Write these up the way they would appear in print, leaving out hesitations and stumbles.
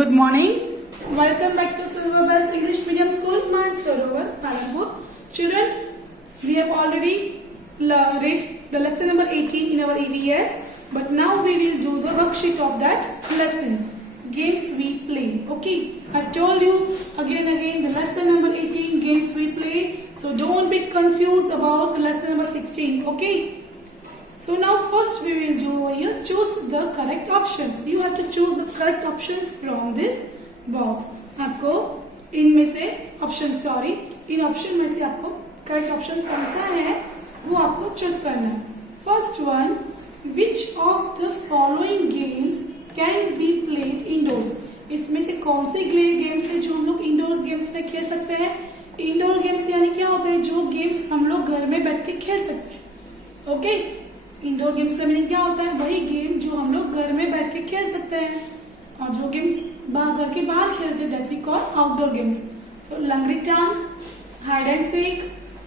Good morning. Welcome back to Silver Bells English Medium School, Mansarovar, Palanpur. Children, we have already read the lesson number 18 in our EVS, but now we will do the worksheet of that lesson. Games we play. Okay, I told you again and again the lesson number 18, games we play. So don't be confused about the lesson number 16. Okay. So now first we will do here, choose the correct options. You have to choose the correct options from this box. आपको इनमें से इन option में से आपको correct option कौन सा है वो आपको चूज करना है. First one, which of the following games can be played indoors. इसमें से कौन से गेम्स है जो हम लोग इंडोर्स गेम्स में खेल सकते हैं. इंडोर गेम्स यानी क्या होता है, जो गेम्स हम लोग घर में बैठ के खेल सकते हैं. ओके, इंडोर गेम्स का मीनिंग क्या होता है, वही गेम जो हम लोग घर में बैठ के खेल सकते हैं. और जो गेम्स घर के बाहर खेलते हैं that we call outdoor games. So लंगड़ी टांग, हाइड एंड सीक,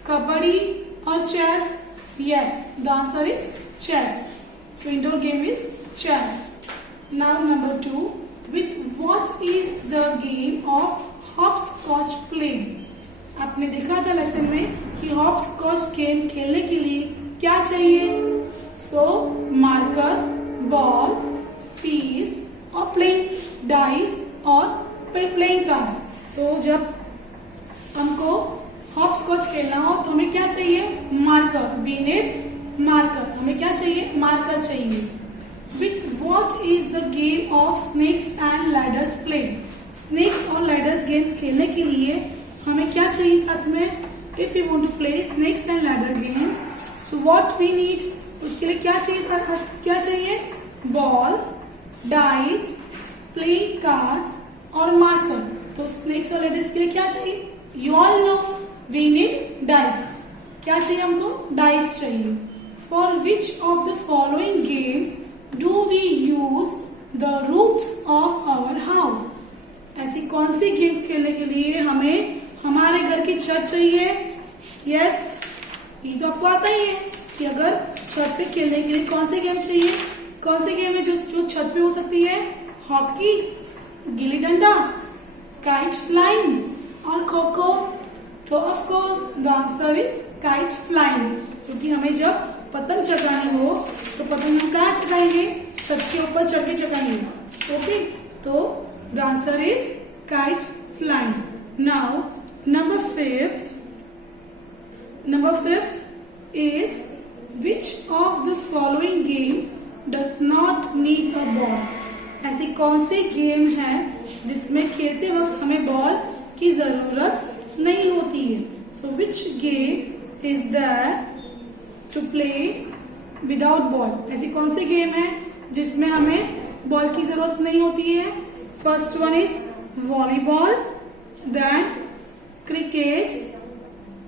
कबड्डी और chess. Yes, the answer is chess. So indoor game is chess. Now number 2, with what is the game of hopscotch played. आपने देखा था लेसन में कि hopscotch game खेलने के लिए क्या चाहिए. सो मार्कर, बॉल, पीस और प्लेइंग डाइस और प्लेइंग कार्ड्स. तो जब हमको हॉपस्कॉच खेलना हो तो हमें क्या चाहिए, मार्कर. We need marker. हमें क्या चाहिए, मार्कर चाहिए. With what is the game of snakes and ladders played. Snakes और लैडर्स गेम्स खेलने के लिए हमें क्या चाहिए साथ में. If you want to play snakes and ladder games, so what we need, उसके लिए क्या चाहिए साथ, क्या चाहिए, बॉल, डाइस, प्लेइंग कार्ड्स और मार्कर. तो स्नेक्स और लैडर्स के लिए क्या चाहिए, you all know, we need dice. क्या चाहिए हमको, डाइस चाहिए. For which of the following games do we use the roofs of our house. ऐसी कौन सी गेम्स खेलने के लिए हमें हमारे घर की छत चाहिए. यस, ये तो आपको आता ही है कि अगर छत पे खेलने के लिए कौन से गेम चाहिए. कौन से गेम है जो छत पे हो सकती है, hockey, gilli danda, kite flying और खो खो. तो of course the answer is kite flying. क्योंकि हमें जब पतंग चगानी हो तो पतंग हम कहाँ चगाएंगे, छत के ऊपर चढ़ के चगाएंगे. ओके, तो the answer is kite flying. Now number fifth is, which of the following games does not need a ball. ऐसी कौन सी गेम है जिसमें खेलते वक्त हमें बॉल की जरूरत नहीं होती है. So which game is there to play without ball. ऐसी कौन सी गेम है जिसमें हमें बॉल की जरूरत नहीं होती है. First one is volleyball, then cricket,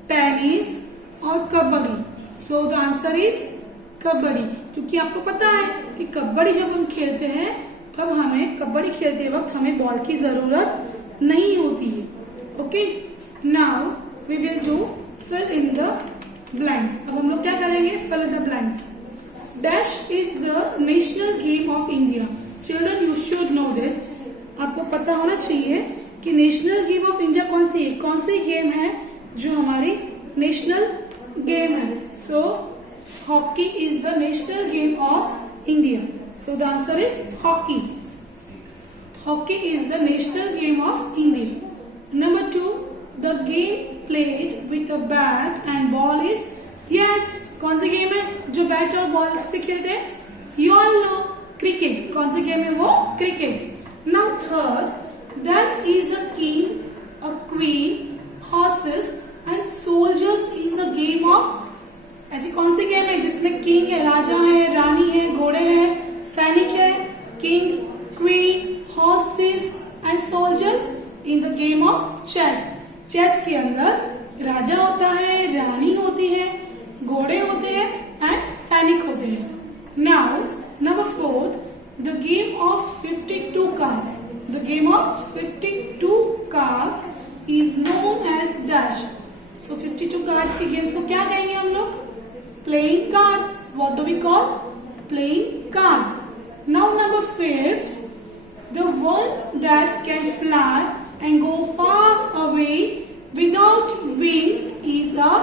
tennis और kabaddi. So the answer is kabaddi. क्योंकि आपको पता है कि कबड्डी जब हम खेलते हैं तब हमें कबड्डी खेलते वक्त हमें बॉल की जरूरत नहीं होती है. Okay, now we will do fill in the blanks. अब हम लोग क्या करेंगे, fill in the blanks. Dash is the national game of India. Children, you should know this. आपको पता होना चाहिए कि नेशनल गेम ऑफ इंडिया कौन सी है. कौन सी गेम है जो हमारी नेशनल गेम है. So hockey is the national game of India. So the answer is hockey. Hockey is the national game of India. Number 2, the game played with a bat and ball is. Yes, कौन सी game है जो bat और ball से खेलते हैं, you all no, cricket. कौन सी गेम है वो, cricket. Now third, there is a king, a queen, horses and soldiers in the game of. ऐसी कौन सी गेम है जिसमें किंग है, राजा है, रानी है, घोड़े हैं, सैनिक है. King, queen, horses and soldiers in the game of chess. Chess के अंदर राजा होता है, रानी होती है, घोड़े होते हैं एंड सैनिक होते हैं. Now number 4, the game of 52 cards. The game of 52 cards is known as dash. So 52 cards की गेम्स को क्या कहेंगे हम लोग, playing cards. What do we call, playing cards. Now number 5, The one that can fly and go far away without wings is a,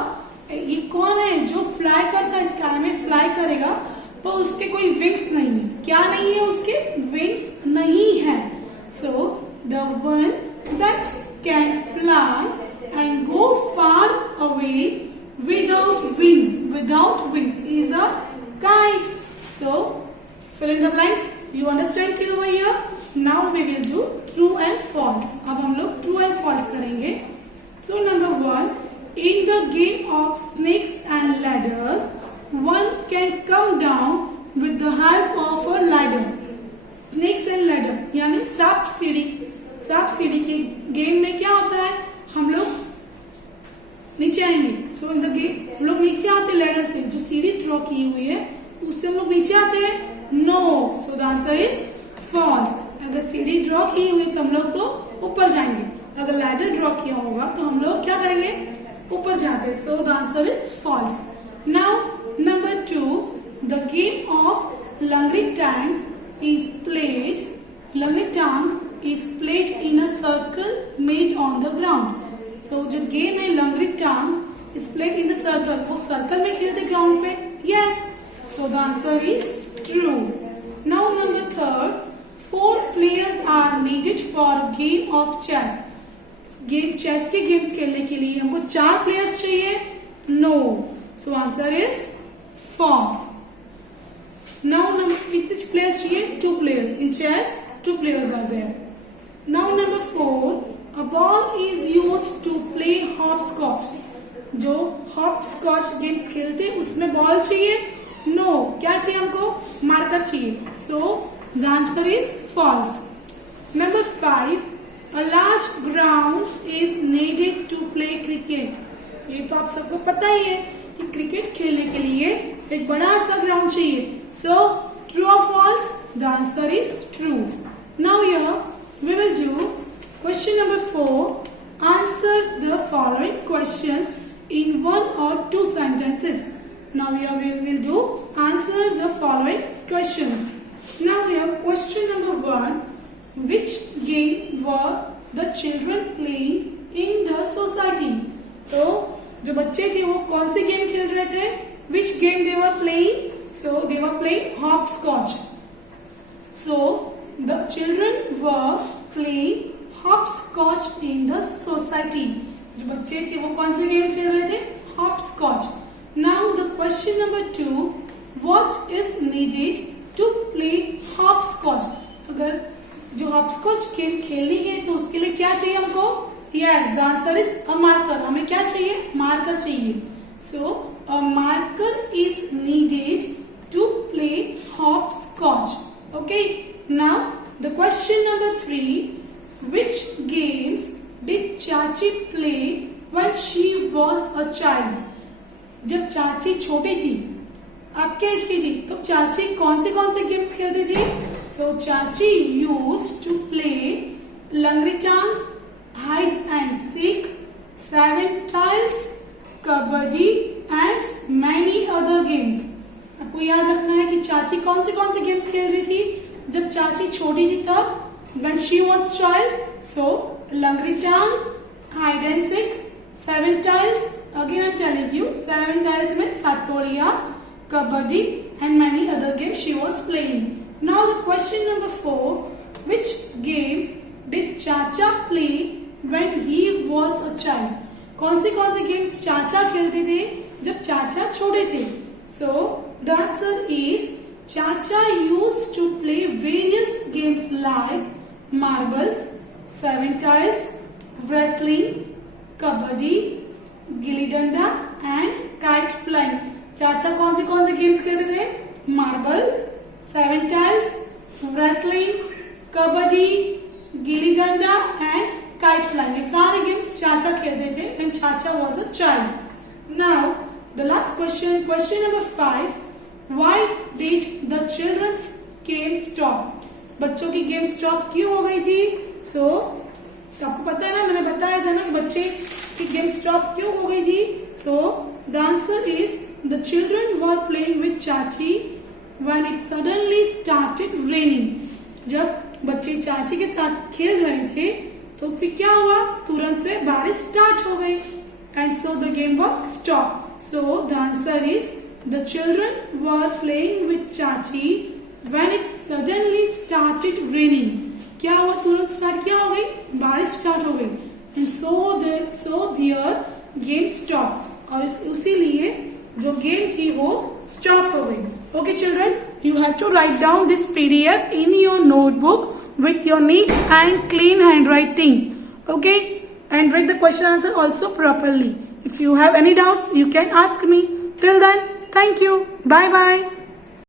ये कौन है जो फ्लाई करता है, स्काई में फ्लाई करेगा पर उसके कोई विंग्स नहीं है. क्या नहीं है, उसके विंग्स नहीं है. So the one that can fly and go far away without wings is a kite. So fill in the blanks. You understand till over here? Now we will do true and false. अब हम लोग true and false करेंगे. So number 1, in the game of snakes and ladders, one can come down with the help of a ladder. Snakes and ladder यानी सांप सीढ़ी के game में क्या होता है, हम लोग नीचे आएंगे. सो इन द गेम हम लोग नीचे आते लैडर से, जो सीढ़ी ड्रॉ की हुई है उससे हम लोग नीचे आते हैं. No. So the answer is false. अगर सीढ़ी ड्रॉ की हुई तो हम लोग तो ऊपर जाएंगे, अगर लैडर ड्रॉ किया होगा तो हम लोग क्या करेंगे, ऊपर जाते. So the answer is false. Now number 2, the game of लंगड़ी टैंग इज प्लेड. लंगड़ी टांग is played in a circle made on the ground. So जो गेम है लंगड़ी टांग is played in the circle, वो सर्कल में खेलते ग्राउंड पे. Yes. So the answer is true. Now number 3, 4 players are needed for a game of chess. Game chess के games खेलने के लिए हमको 4 प्लेयर्स चाहिए. No. So answer is false. Now कितने प्लेयर्स चाहिए, 2 players. In chess 2 players are there. Now number 4, a ball is used to play hopscotch. जो hopscotch games खेलते हैं उसमें बॉल चाहिए. नो. क्या चाहिए हमको, मार्कर चाहिए. So the answer is false. Number 5, a large ground is needed to play cricket. ये तो आप सबको पता ही है कि क्रिकेट खेलने के लिए एक बड़ा सा ग्राउंड चाहिए. सो ट्रू और false, the answer is true. Now here we will do question number 4. Answer the following questions in 1 or 2 sentences. Now here we will do answer the following questions. Now here question number 1. Which game were the children playing in the society? तो जो बच्चे थे वो कौन से game खेल रहे थे? Which game they were playing? So they were playing hopscotch. So the children were playing hopscotch in the society. जो बच्चे थे वो कौन से गेम खेल रहे थे? Hopscotch. Now the question number 2. What is needed to play hopscotch? अगर जो hopscotch गेम खेलनी है तो उसके लिए क्या चाहिए हमको? Yes, the answer is a marker. हमें क्या चाहिए? मार्कर चाहिए. So a marker is needed to play hopscotch. Okay. Now the question number 3. Which games did Chachi play when she was a child? जब चाची छोटी थी, आपके एज की थी, तो चाची कौन से गेम्स खेलती थी? So चाची used to play लंगड़ी टांग, hide and seek, 7 tiles, kabaddi and many other games. आपको याद रखना है कि चाची कौन से गेम्स खेल रही थी जब चाची छोटी थी तब, when she was child. So लंगड़ी टांग, hide and seek, 7 tiles. Again I'm telling you, 7 tiles means सातोलिया, kabaddi and many other games she was playing. Now the question number 4. Which games did Chacha play when he was a child? कौन से games चाचा खेलते थे जब चाचा छोटे थे? So the answer is Chacha used to play various games like marbles, 7 tiles, wrestling, kabaddi, gilli danda and kite flying. चाचा कौन से गेम्स खेलते थे? Marbles, 7 tiles, wrestling, kabaddi, gilli danda and kite flying. ये सारे गेम्स चाचा खेलते थे when chacha was a child. Now the last question number 5. Why did the childrens game stop? बच्चों की गेम स्टॉप क्यों हो गई थी? सो तो आपको पता है ना, मैंने बताया था ना कि बच्चे की गेम स्टॉप क्यों हो गई थी. So the answer is the children were playing with chachi when it suddenly started raining. जब बच्चे चाची के साथ खेल रहे थे तो फिर क्या हुआ, तुरंत से बारिश स्टार्ट हो गई and so the game was stop. So the answer is the children were playing with चाची when it suddenly started raining. क्या हुआ, तुरंत स्टार्ट क्या हो गई, बारिश स्टार्ट हो गई and so their game stop. और उसी लिए जो गेम थी वो स्टॉप हो गई. Okay children, you have to write down this PDF in your notebook with your neat and clean handwriting. Okay, and read the question answer also properly. If you have any doubts, you can ask me. Till then, thank you. Bye bye.